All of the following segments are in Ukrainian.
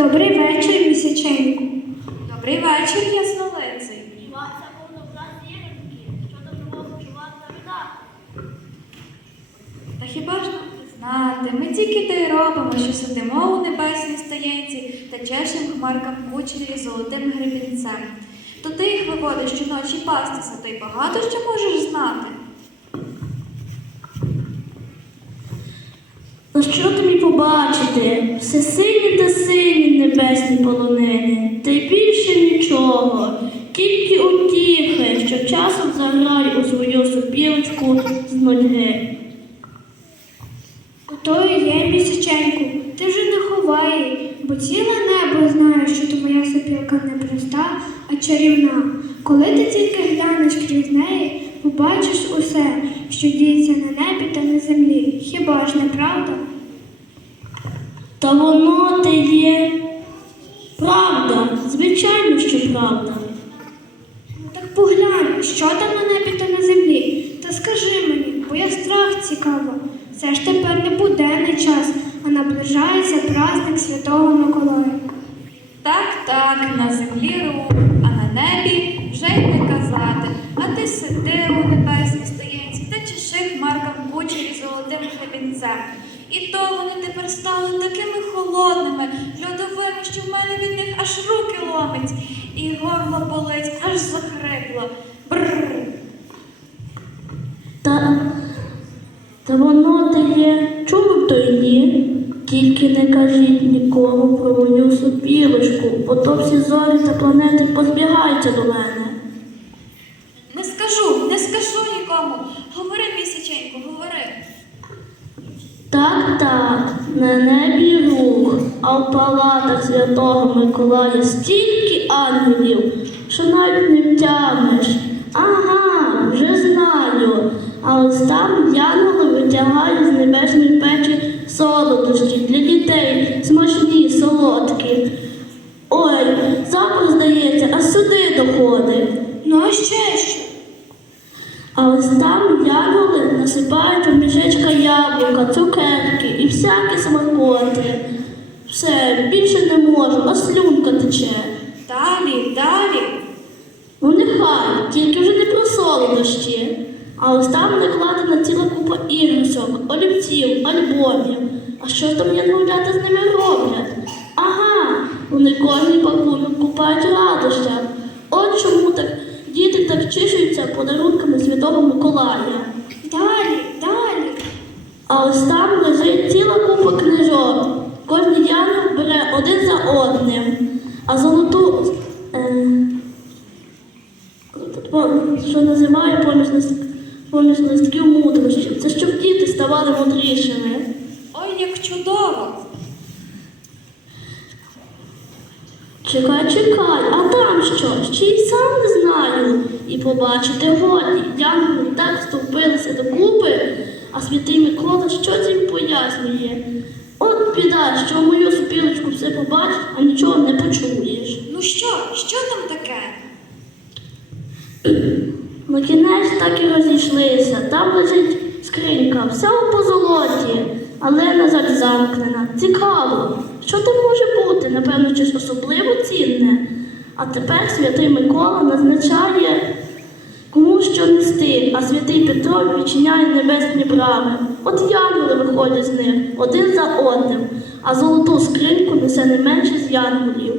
Добрий вечір, місяченьку. Добрий вечір, яснолицей. Ваша повнота зіроньки, що чувата видати? Та хіба ж нам не знати? Ми тільки те й робимо, що сидимо у небесній стоянці та чешемо хмаркам кучері золотим гребінцем. То ти їх виводиш щоночі пастися, то й багато що можеш знати. Ну що тобі побачити? Всесильні та сильні небесні полонини, та й більше нічого, тільки утіхи, що часом заграй у свою сопілочку з нудьги. Ото і є, місяченьку. Ти вже не ховай, бо ціле небо знає, що твоя сопілка не проста, а чарівна. Коли ти тільки глянеш крізь неї, побачиш усе, що діється на небі та на землі. Хіба ж не правда? Та воно те є. Правда, звичайно, що правда. Так поглянь, що там на небі та на землі. Та скажи мені, бо я страх цікава. Це ж тепер не буденний час, а наближається праздник Святого Миколая. Так, так, на землі рух, а на небі вже й не казати. А ти сиди у небесній стоянці та чеши хмаркам кучері золотим хлебінцем. І то вони тепер стали такими холодними, льодовими, що в мене від них аж руки ломить, і горло болить, аж захрипло. Бррр. Та, та воно те є. Чому то й ні? Тільки не кажіть нікому про мою сопілочку, бо то всі зорі та планети позбігаються до мене. Не скажу, не скажу нікому. Говори, місяченьку, говори. Так, так, на небі рух, а в палатах святого Миколая стільки ангелів, що навіть не втямиш. Ага, вже знаю. А ось там янголи витягають з небесної печі солодощі для дітей, смачні, солодкі. Ой, запах здається, аж сюди доходить. Ну а ще що? А ось там янголи насипають всякі смакоти. Все, більше не можу, а слюнка тече. Далі, далі. Ну нехай, тільки вже не про солодощі. А ось там накладена ціла купа іграшок, олівців, альбомів. А що ж там янголята з ними роблять? Ага, вони кожний пакунок купають радощах. От чому так діти так чишуються подарунками Святого Миколая. Далі, далі. А ось там лежить ціла купа книжок. Кожен янгол бере один за одним. А золоту, е, що називає поміж, поміж листків мудрощів. Це щоб діти ставали мудрішими. Ой, як чудово. Чекай, чекай, а там що? Ще й сам не знаю. І побачити годі. Янголи так вступилися до купи, а святий Микола що цим пояснює? От біда, що мою супілочку все побачиш, а нічого не почуєш. Ну що, що там таке? На кінець так і розійшлися. Там лежить скринька, вся у позолоті, але назад замкнена. Цікаво, що там може бути? Напевно, щось особливо цінне. А тепер святий Микола назначає а святий Петро відчиняє небесні брами. От янголи виходять з них один за одним, а золоту скриньку несе не менше з янголів.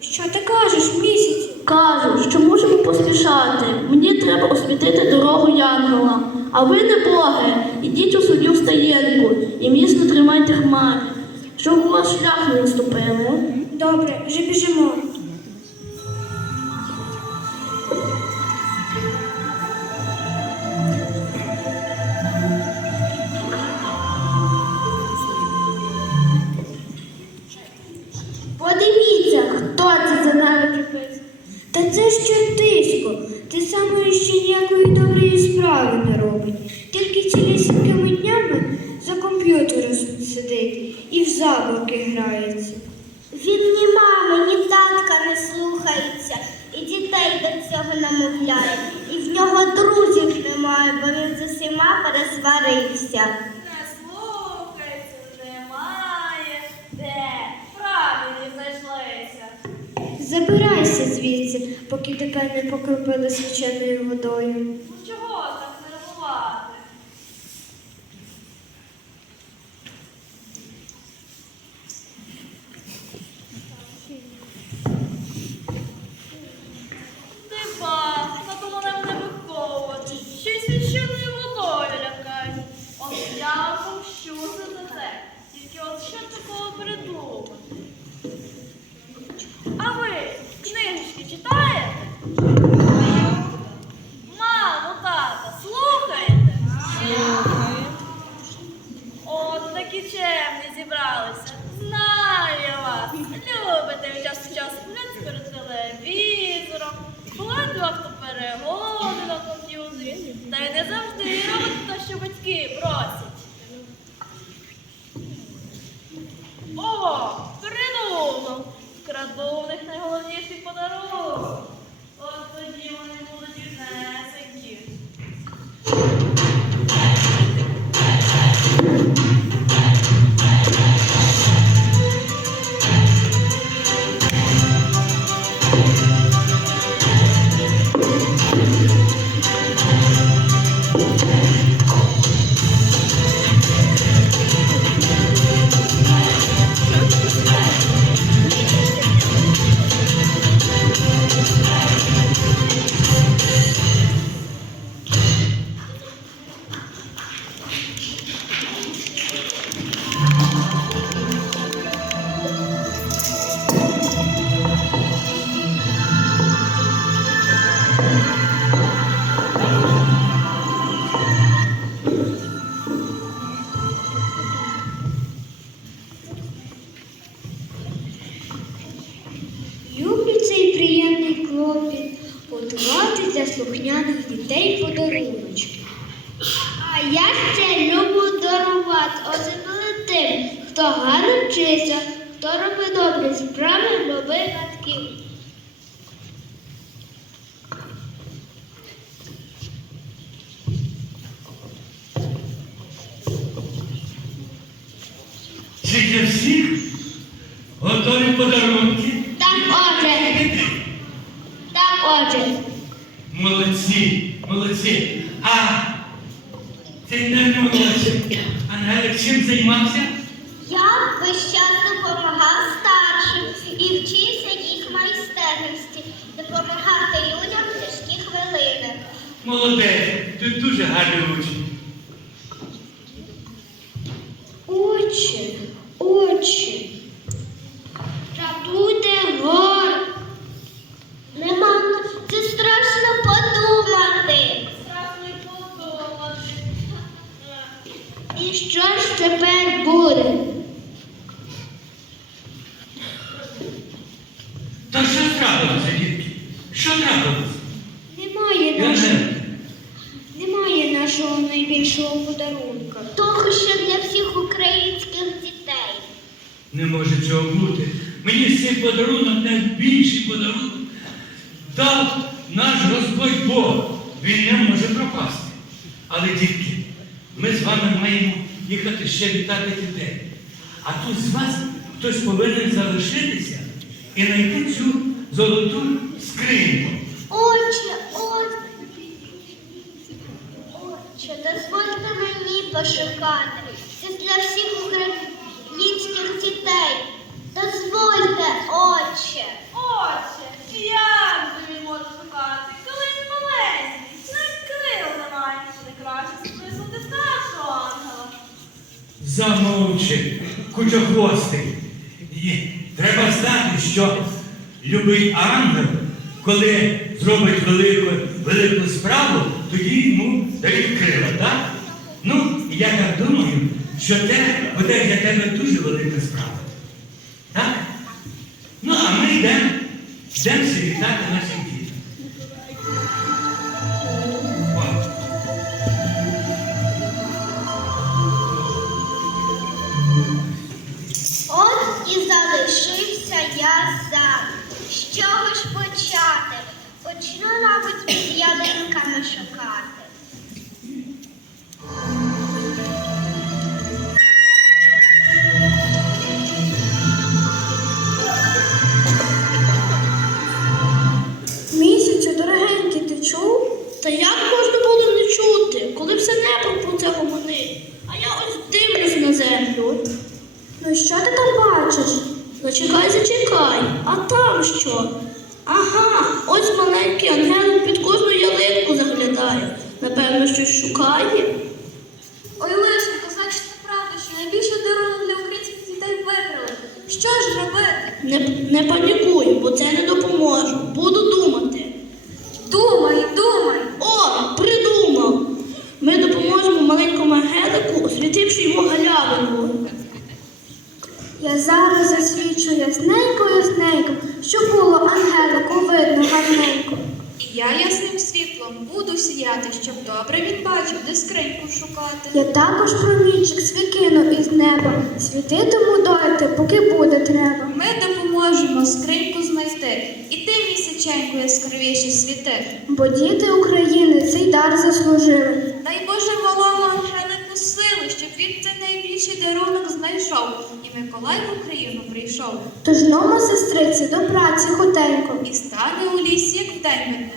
Що ти кажеш, місяці? Кажу, що мусимо поспішати. Мені треба освітити дорогу Янгола. А ви, не боги, ідіть у свою стаєнку і міцно тримайте хмарі, щоб у вас шлях не наступили. Добре, вже біжимо. Це ж чортисько. Ти самої ще ніякої доброї справи не робить. Тільки цілісінькими днями за комп'ютером сидить і в забавки грається. Він ні мами, ні татка не слухається, і дітей до цього намовляє. І в нього друзів немає, бо він з усіма пересварився. Забирайся звідси, поки тебе не покропили свяченою водою. Ну чого так? 나. Хто гарно вчиться, хто робить добрі справи, любить батьків. Чи для всіх готові подарунки? Так, отже, так, отже. Молодці, молодці. А цей наймолодший Ангелик чим займався? Я весь час допомагав старшим і вчився їх майстерності, допомагати людям в тяжкі хвилини. Молодець, ти дуже гарний учень. Отче, отче, Рятуйте гор. Нема, це страшно подумати. Страшно й подумати. І що ж тепер буде? Та що трапилося, дітки? Що трапилося? немає нашого, Ангелик, немає нашого найбільшого подарунка. Того, що для всіх українських дітей. Не може цього бути. Мені цей подарунок найбільший подарунок дав наш Господь Бог. Він не може пропасти. Але дітки, ми з вами маємо їхати ще вітати дітей. А тут з вас хтось повинен залишитися і знайти цю золоту скриньку. Отче, отче. Отче, дозвольте мені пошукати. Це для всіх українських дітей. Дозвольте, отче. Отче, як же він може шукати? Коли він маленький, навіть крил немає. Не краще списувати старшого ангела. Замовчи, кучохвостий. І треба знати, що любий ангел, коли зробить велику, велику справу, тоді йому дають крила, так? Ну, я так думаю, що це буде для тебе дуже велика справа. Так? Ну, а ми йдемо, йдемо вітати наших Почну, мабуть, під яблуками шукати. Місяця, дорогенький, ти чув? Та як можна було не чути, коли все небо про це гомонить? А я ось дивлюсь на землю. Ну що ти там бачиш? Ну, зачекай, зачекай, а там що? Напевно, щось шукає. Ой, Лишенько, значить, це правда, що найбільше дарунок для українських дітей викрали. Що ж робити? Не, не сіяти, щоб добре він бачив, де скриньку шукати. Я також промінчик свій кину із неба, світитиму дойти, поки буде треба. Ми допоможемо скриньку знайти, і ти, місяченько, яскравіше світи. Бо діти України цей дар заслужили. Дай Боже малому Ангелику сили, щоб він цей найбільший дарунок знайшов, і Миколай в Україну прийшов, Тож нома сестриці до праці хотенько. і стане у лісі, як вдень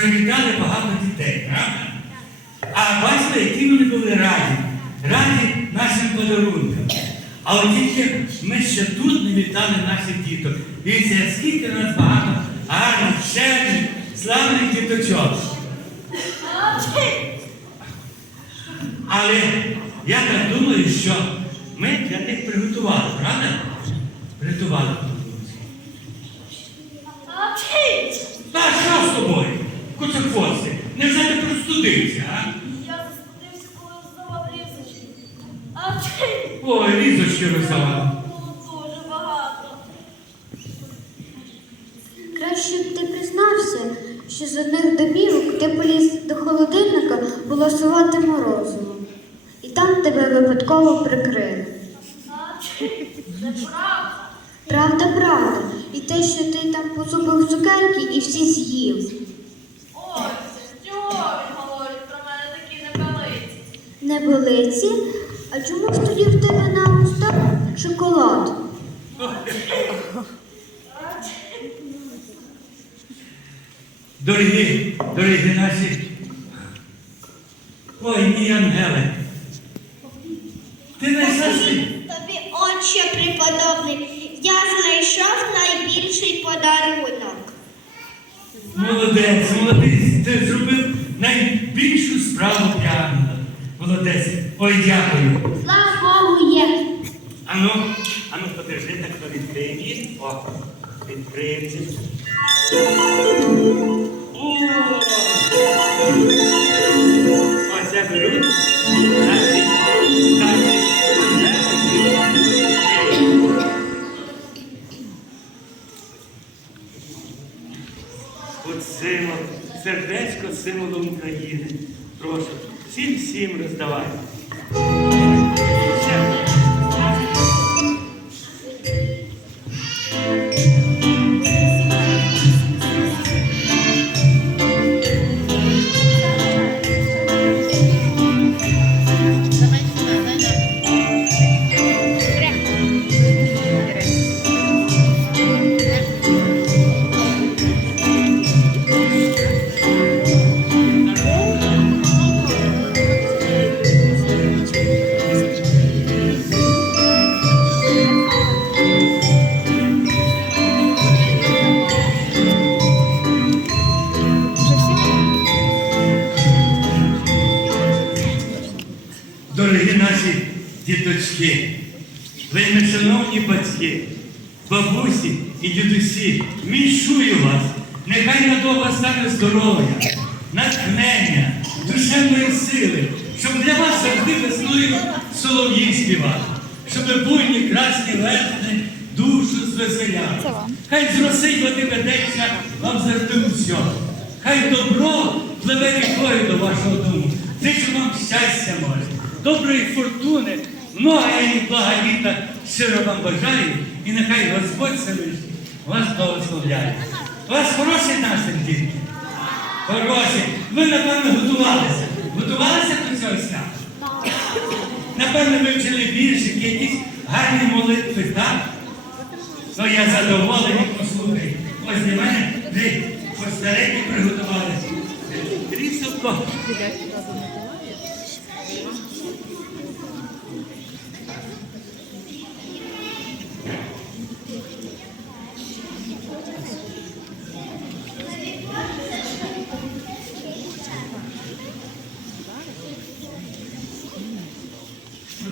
привітали багато дітей, правда? А бачите, які вони були раді, раді нашим подарункам. А от тільки ми ще тут не вітали наших діток. Дивіться, скільки нас багато гарних, щедрих, славних діточок. Але я так думаю, що ми для них приготували, правда? Приготували подарунки. Та що з тобою? Куцехвости, невже ти простудився, а? Я застудився, коли здавав різочки. А ти Ой, різочки роздавали. було дуже багато. Краще б ти признався, що з одних домівок ти поліз до холодильника було солоти морозиво. І там тебе випадково прикрили. А ти неправда. Правда, правда. І те, що ти там позубив цукерки і всі з'їв. Ой, чого він говорить про мене такі непалиці? Не болиці? А чому ж тоді в тебе на устах шоколад? Дорогі, дорогі наші. Ой, мій ангеле. Ти найсасний. Тобі отче преподобний, я знайшов найбільший подарунок. Молодець, молодець. Ти зробив найбільшу справу для. Молодець. Ой, дякую. Слава Богу, є. Ану, ану, подержи, так то відкриє. О, відкриється. Сердечко символом України. Прошу, всім всім роздавай. Бабусі і дідусі, віншую вас, нехай надовго стане здоров'я, натхнення, душевної сили, щоб для вас завжди весною солов'ї співати, щоб буйні красні верхни душу звеселяли. Хай зросить води ведеться вам завжди усього. Хай добро пливе рікою до вашого дому. Зичу вам щастя море, доброї фортуни, много і блага літа щиро вам бажаю, і нехай Господь Всевишній вас благословляє. Вас хороший настрій, дітки? Хороший. Ви, напевно, готувалися. Готувалися до цього свята? Напевно, вивчили віршики, якісь гарні молитви, так? Ну, я задоволений, послухай. Ось для мене ви постарекі приготувалися. Трісовко.